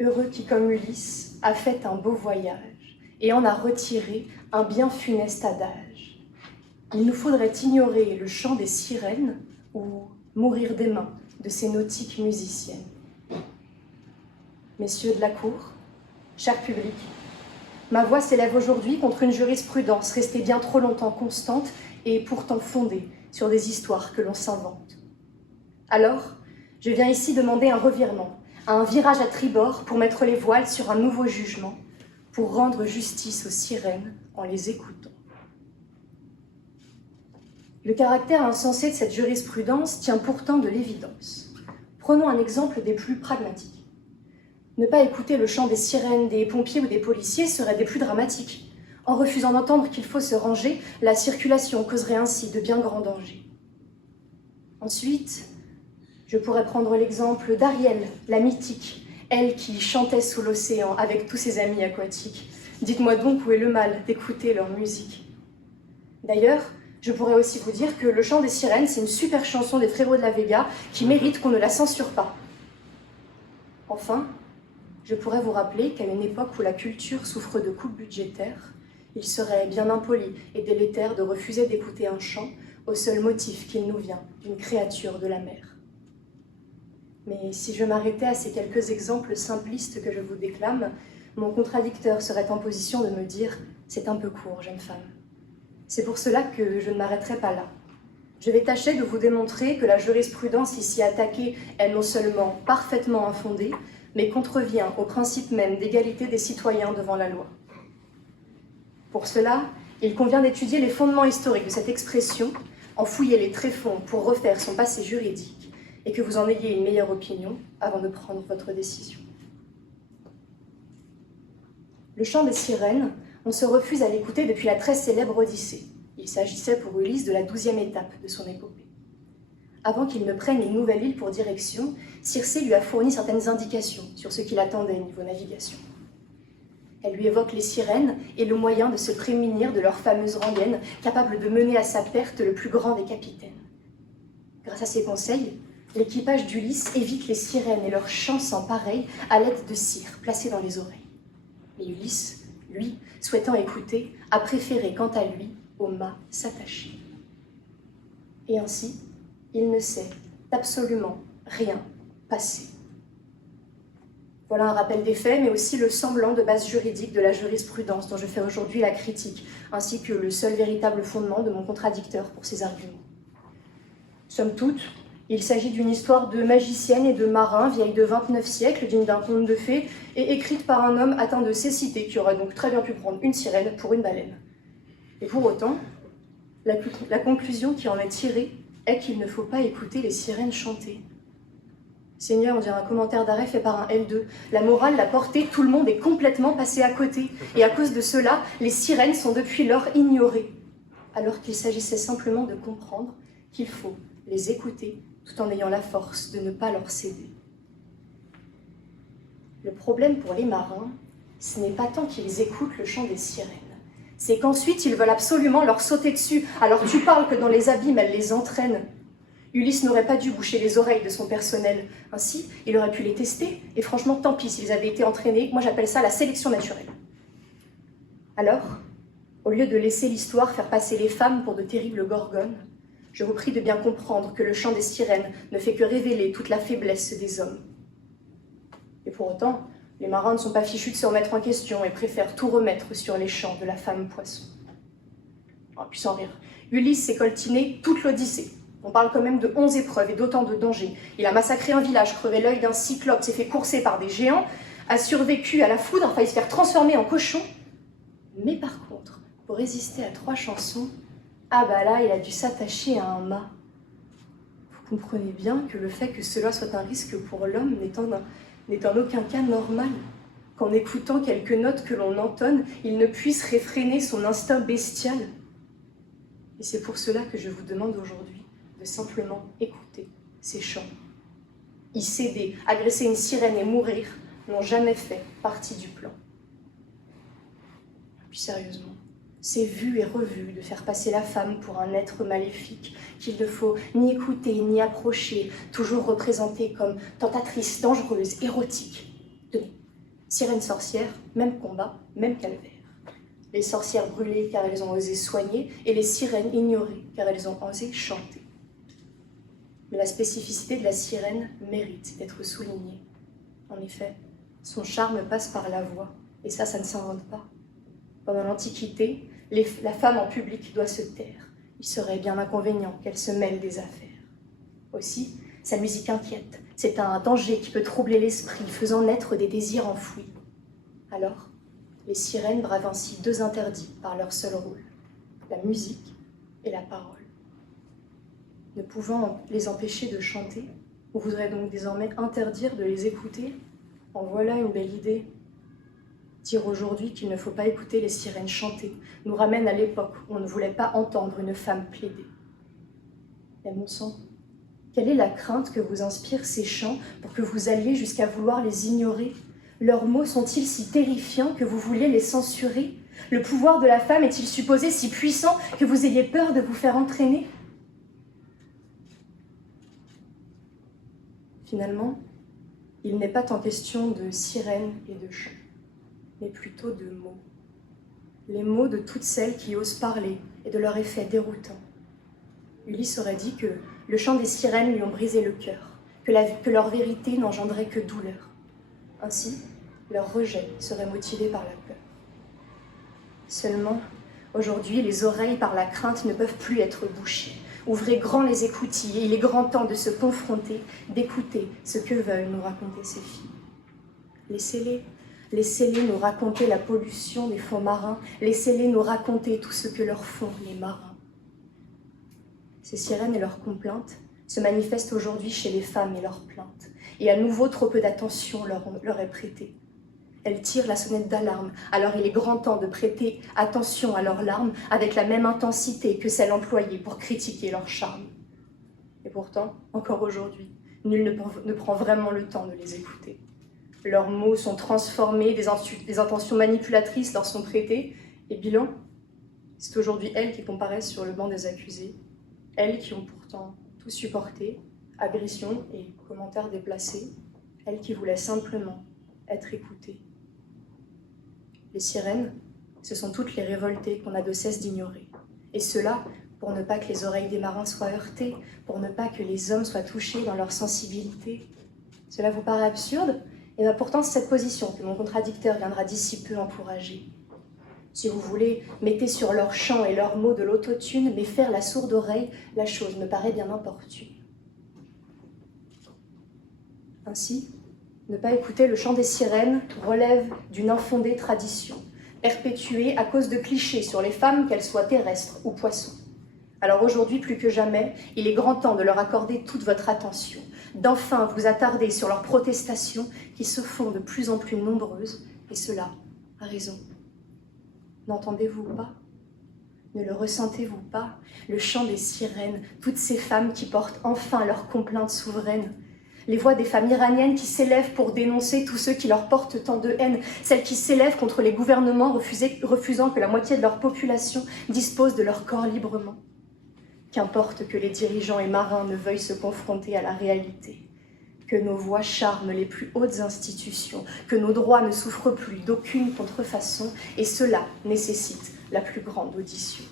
heureux qui, comme Ulysse, a fait un beau voyage et en a retiré un bien funeste adage. Il nous faudrait ignorer le chant des sirènes ou mourir des mains de ces nautiques musiciennes. Messieurs de la cour, cher public, ma voix s'élève aujourd'hui contre une jurisprudence restée bien trop longtemps constante et pourtant fondée sur des histoires que l'on s'invente. Alors, je viens ici demander un revirement, un virage à tribord pour mettre les voiles sur un nouveau jugement, pour rendre justice aux sirènes en les écoutant. Le caractère insensé de cette jurisprudence tient pourtant de l'évidence. Prenons un exemple des plus pragmatiques. Ne pas écouter le chant des sirènes, des pompiers ou des policiers serait des plus dramatiques. En refusant d'entendre qu'il faut se ranger, la circulation causerait ainsi de bien grands dangers. Ensuite, je pourrais prendre l'exemple d'Ariel, la mythique, elle qui chantait sous l'océan avec tous ses amis aquatiques. Dites-moi donc où est le mal d'écouter leur musique. D'ailleurs, je pourrais aussi vous dire que le chant des sirènes, c'est une super chanson des Frérots de la Vega qui mérite qu'on ne la censure pas. Enfin, je pourrais vous rappeler qu'à une époque où la culture souffre de coupes budgétaires, il serait bien impoli et délétère de refuser d'écouter un chant au seul motif qu'il nous vient d'une créature de la mer. Mais si je m'arrêtais à ces quelques exemples simplistes que je vous déclame, mon contradicteur serait en position de me dire « c'est un peu court, jeune femme ». C'est pour cela que je ne m'arrêterai pas là. Je vais tâcher de vous démontrer que la jurisprudence ici attaquée est non seulement parfaitement infondée, mais contrevient au principe même d'égalité des citoyens devant la loi. Pour cela, il convient d'étudier les fondements historiques de cette expression, en fouiller les tréfonds pour refaire son passé juridique, et que vous en ayez une meilleure opinion avant de prendre votre décision. Le chant des sirènes, on se refuse à l'écouter depuis la très célèbre Odyssée. Il s'agissait pour Ulysse de la 12e étape de son épopée. Avant qu'il ne prenne une nouvelle île pour direction, Circé lui a fourni certaines indications sur ce qui l'attendait niveau navigation. Elle lui évoque les sirènes et le moyen de se prémunir de leur fameuse rengaine, capable de mener à sa perte le plus grand des capitaines. Grâce à ses conseils, l'équipage d'Ulysse évite les sirènes et leurs chants sans pareil à l'aide de cires placées dans les oreilles. Mais Ulysse, lui, souhaitant écouter, a préféré, quant à lui, au mât s'attacher. Et ainsi, il ne s'est absolument rien passé. Voilà un rappel des faits, mais aussi le semblant de base juridique de la jurisprudence dont je fais aujourd'hui la critique, ainsi que le seul véritable fondement de mon contradicteur pour ses arguments. Somme toute, il s'agit d'une histoire de magicienne et de marin, vieille de 29 siècles, digne d'un conte de fées, et écrite par un homme atteint de cécité, qui aurait donc très bien pu prendre une sirène pour une baleine. Et pour autant, la conclusion qui en est tirée est qu'il ne faut pas écouter les sirènes chanter. Seigneur, on dirait un commentaire d'arrêt fait par un L2. La morale, la portée, tout le monde est complètement passé à côté. Et à cause de cela, les sirènes sont depuis lors ignorées. Alors qu'il s'agissait simplement de comprendre qu'il faut les écouter tout en ayant la force de ne pas leur céder. Le problème pour les marins, ce n'est pas tant qu'ils écoutent le chant des sirènes, c'est qu'ensuite ils veulent absolument leur sauter dessus. Alors tu parles que dans les abîmes, elles les entraînent. Ulysse n'aurait pas dû boucher les oreilles de son personnel. Ainsi, il aurait pu les tester, et franchement, tant pis s'ils avaient été entraînés. Moi, j'appelle ça la sélection naturelle. Alors, au lieu de laisser l'histoire faire passer les femmes pour de terribles gorgones, je vous prie de bien comprendre que le chant des sirènes ne fait que révéler toute la faiblesse des hommes. Et pour autant, les marins ne sont pas fichus de se remettre en question et préfèrent tout remettre sur les chants de la femme poisson. Oh, puis sans rire, Ulysse s'est coltiné toute l'Odyssée. On parle quand même de 11 épreuves et d'autant de dangers. Il a massacré un village, crevé l'œil d'un cyclope, s'est fait courser par des géants, a survécu à la foudre, a failli se faire transformer en cochon. Mais par contre, pour résister à 3 chansons, ah bah là, il a dû s'attacher à un mât. Vous comprenez bien que le fait que cela soit un risque pour l'homme n'est en aucun cas normal. Qu'en écoutant quelques notes que l'on entonne, il ne puisse réfréner son instinct bestial. Et c'est pour cela que je vous demande aujourd'hui de simplement écouter ces chants. Y céder, agresser une sirène et mourir n'ont jamais fait partie du plan. Et puis sérieusement, c'est vu et revu de faire passer la femme pour un être maléfique qu'il ne faut ni écouter ni approcher, toujours représentée comme tentatrice, dangereuse, érotique. Tenez, Sirènes sorcières, même combat, même calvaire. Les sorcières brûlées car elles ont osé soigner, et les sirènes ignorées car elles ont osé chanter. Mais la spécificité de la sirène mérite d'être soulignée. En effet, son charme passe par la voix, et ça ne s'invente pas. Pendant l'Antiquité, la femme en public doit se taire. Il serait bien inconvénient qu'elle se mêle des affaires. Aussi, sa musique inquiète. C'est un danger qui peut troubler l'esprit, faisant naître des désirs enfouis. Alors, les sirènes bravent ainsi deux interdits par leur seul rôle, la musique et la parole. Ne pouvant les empêcher de chanter, on voudrait donc désormais interdire de les écouter. En voilà une belle idée. Dire aujourd'hui qu'il ne faut pas écouter les sirènes chanter nous ramène à l'époque où on ne voulait pas entendre une femme plaider. Et mon sang, quelle est la crainte que vous inspirent ces chants pour que vous alliez jusqu'à vouloir les ignorer? Leurs mots sont-ils si terrifiants que vous vouliez les censurer? Le pouvoir de la femme est-il supposé si puissant que vous ayez peur de vous faire entraîner? Finalement, il n'est pas tant question de sirènes et de chants, mais plutôt de mots. Les mots de toutes celles qui osent parler et de leur effet déroutant. Ulysse aurait dit que le chant des sirènes lui ont brisé le cœur, que leur vérité n'engendrait que douleur. Ainsi, leur rejet serait motivé par la peur. Seulement, aujourd'hui, les oreilles par la crainte ne peuvent plus être bouchées. Ouvrez grand les écoutilles, et il est grand temps de se confronter, d'écouter ce que veulent nous raconter ces filles. Laissez-les nous raconter la pollution des fonds marins, laissez-les nous raconter tout ce que leur font les marins. Ces sirènes et leurs complaintes se manifestent aujourd'hui chez les femmes et leurs plaintes, et à nouveau trop peu d'attention leur est prêtée. Elles tirent la sonnette d'alarme, alors il est grand temps de prêter attention à leurs larmes avec la même intensité que celle employée pour critiquer leur charme. Et pourtant, encore aujourd'hui, nul ne prend vraiment le temps de les écouter. Leurs mots sont transformés, des intentions manipulatrices leur sont prêtées, et bilan, c'est aujourd'hui elles qui comparaissent sur le banc des accusés, elles qui ont pourtant tout supporté, agressions et commentaires déplacés, elles qui voulaient simplement être écoutées. Les sirènes, ce sont toutes les révoltées qu'on n'a de cesse d'ignorer. Et cela pour ne pas que les oreilles des marins soient heurtées, pour ne pas que les hommes soient touchés dans leur sensibilité. Cela vous paraît absurde? Et bien pourtant, c'est cette position que mon contradicteur viendra d'ici peu encourager. Si vous voulez, mettez sur leurs chants et leurs mots de l'autotune, mais faire la sourde oreille, la chose me paraît bien importune. Ainsi, ne pas écouter le chant des sirènes relève d'une infondée tradition, perpétuée à cause de clichés sur les femmes, qu'elles soient terrestres ou poissons. Alors aujourd'hui, plus que jamais, il est grand temps de leur accorder toute votre attention, d'enfin vous attarder sur leurs protestations qui se font de plus en plus nombreuses, et cela a raison. N'entendez-vous pas? Ne le ressentez-vous pas? Le chant des sirènes, toutes ces femmes qui portent enfin leurs complaintes souveraines, les voix des femmes iraniennes qui s'élèvent pour dénoncer tous ceux qui leur portent tant de haine, celles qui s'élèvent contre les gouvernements refusant que la moitié de leur population dispose de leur corps librement. Qu'importe que les dirigeants et marins ne veuillent se confronter à la réalité, que nos voix charment les plus hautes institutions, que nos droits ne souffrent plus d'aucune contrefaçon, et cela nécessite la plus grande audition.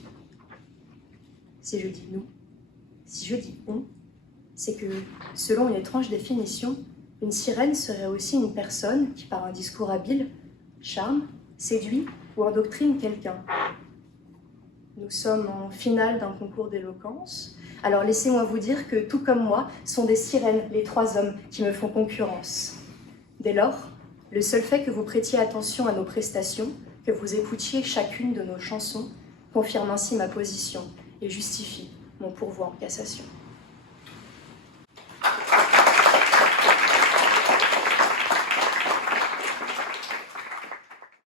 Si je dis nous, si je dis on, c'est que, selon une étrange définition, une sirène serait aussi une personne qui, par un discours habile, charme, séduit ou endoctrine quelqu'un. Nous sommes en finale d'un concours d'éloquence, alors laissez-moi vous dire que, tout comme moi, sont des sirènes les trois hommes qui me font concurrence. Dès lors, le seul fait que vous prêtiez attention à nos prestations, que vous écoutiez chacune de nos chansons, confirme ainsi ma position et justifie mon pourvoi en cassation.